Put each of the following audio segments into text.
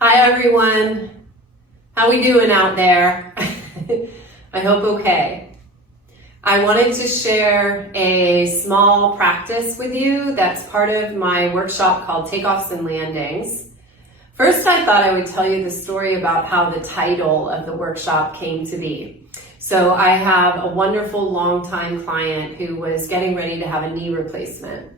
Hi everyone, how we doing out there? I hope okay. I wanted to share a small practice with you that's part of my workshop called Takeoffs and Landings. First, I thought I would tell you the story about how the title of the workshop came to be. So I have a wonderful longtime client who was getting ready to have a knee replacement.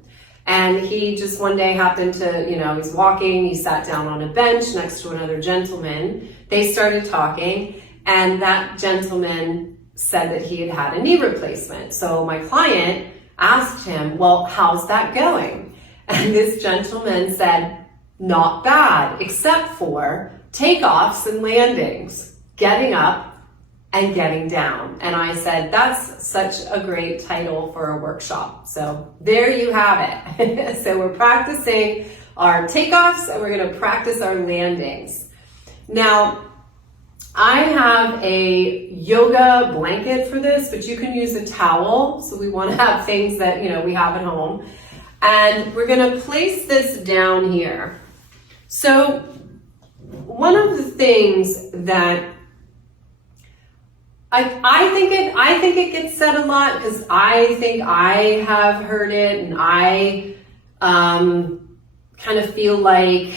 And he just one day happened to, he's walking, he sat down on a bench next to another gentleman. They started talking, and that gentleman said that he had had a knee replacement. So my client asked him, well, how's that going? And this gentleman said, not bad, except for takeoffs and landings, getting up and getting down. And I said, that's such a great title for a workshop. So there you have it. So we're practicing our takeoffs and we're gonna practice our landings. Now, I have a yoga blanket for this, but you can use a towel. So we wanna have things that we have at home. And we're gonna place this down here. So one of the things that I think it gets said a lot because I think I have heard it, and I kind of feel like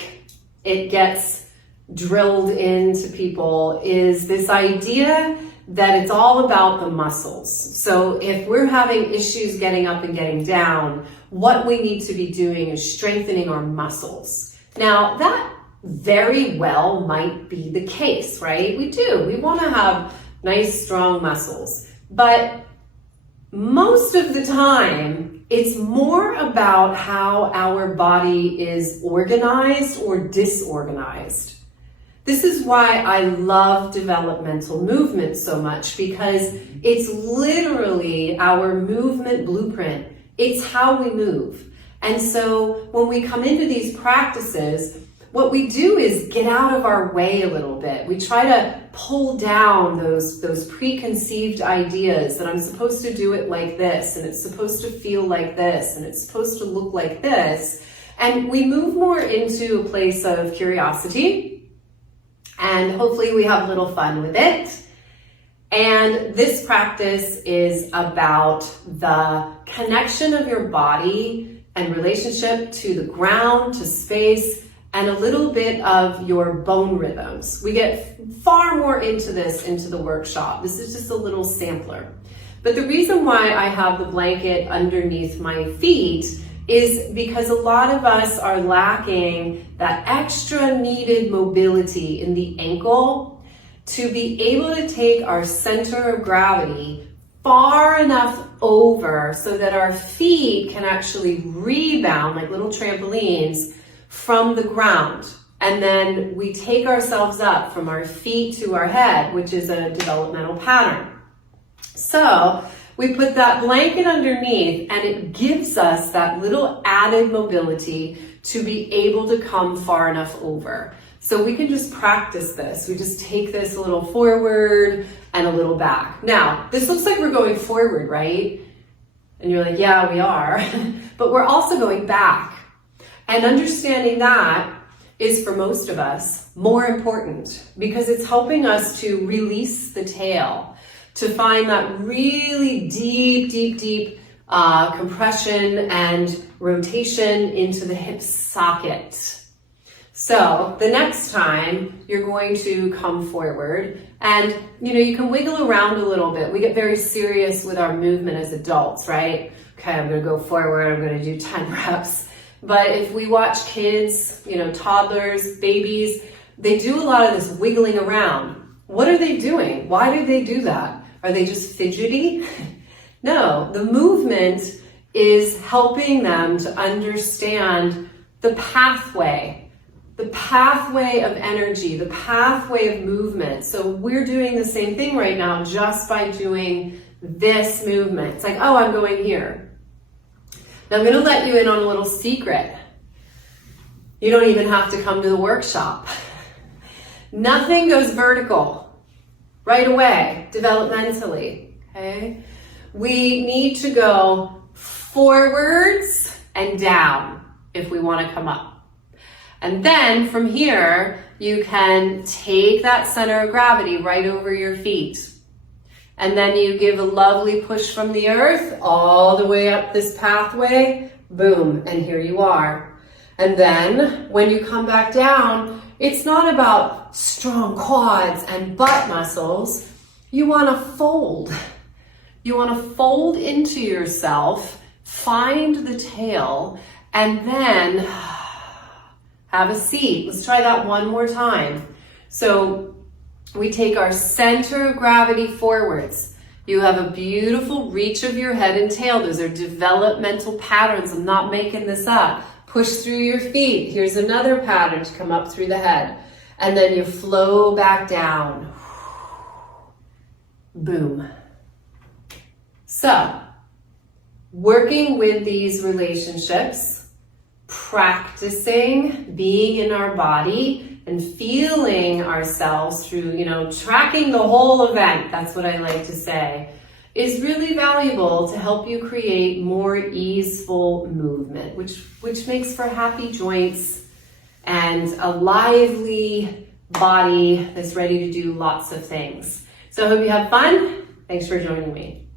it gets drilled into people, is this idea that it's all about the muscles. So if we're having issues getting up and getting down, what we need to be doing is strengthening our muscles. Now that very well might be the case, right? We want to have nice, strong muscles. But most of the time, it's more about how our body is organized or disorganized. This is why I love developmental movement so much, because it's literally our movement blueprint. It's how we move. And so when we come into these practices, what we do is get out of our way a little bit. We try to pull down those preconceived ideas that I'm supposed to do it like this, and it's supposed to feel like this, and it's supposed to look like this. And we move more into a place of curiosity, and hopefully we have a little fun with it. And this practice is about the connection of your body and relationship to the ground, to space, and a little bit of your bone rhythms. We get far more into the workshop. This is just a little sampler. But the reason why I have the blanket underneath my feet is because a lot of us are lacking that extra needed mobility in the ankle to be able to take our center of gravity far enough over so that our feet can actually rebound like little trampolines from the ground. And then we take ourselves up from our feet to our head, which is a developmental pattern. So we put that blanket underneath, and it gives us that little added mobility to be able to come far enough over. So we can just practice this. We just take this a little forward and a little back. Now, this looks like we're going forward, right? And you're like, yeah, we are. But we're also going back. And understanding that is, for most of us, more important because it's helping us to release the tail, to find that really deep compression and rotation into the hip socket. So the next time you're going to come forward, and you can wiggle around a little bit. We get very serious with our movement as adults, right? Okay, I'm gonna go forward, I'm gonna do 10 reps. But if we watch kids, toddlers, babies, they do a lot of this wiggling around. What are they doing? Why do they do that? Are they just fidgety? No, the movement is helping them to understand the pathway of energy, the pathway of movement. So we're doing the same thing right now just by doing this movement. It's like, oh, I'm going here. Now I'm going to let you in on a little secret. You don't even have to come to the workshop. Nothing goes vertical right away, developmentally, okay? We need to go forwards and down if we want to come up. And then from here, you can take that center of gravity right over your feet. And then you give a lovely push from the earth all the way up this pathway. Boom, and here you are. And then when you come back down, it's not about strong quads and butt muscles. You want to fold. You want to fold into yourself, find the tail, and then have a seat. Let's try that one more time. So we take our center of gravity forwards. You have a beautiful reach of your head and tail. Those are developmental patterns. I'm not making this up. Push through your feet. Here's another pattern to come up through the head. And then you flow back down. Boom. So, working with these relationships, practicing being in our body and feeling ourselves through, tracking the whole event, that's what I like to say, is really valuable to help you create more easeful movement, which makes for happy joints and a lively body that's ready to do lots of things. So I hope you have fun. Thanks for joining me.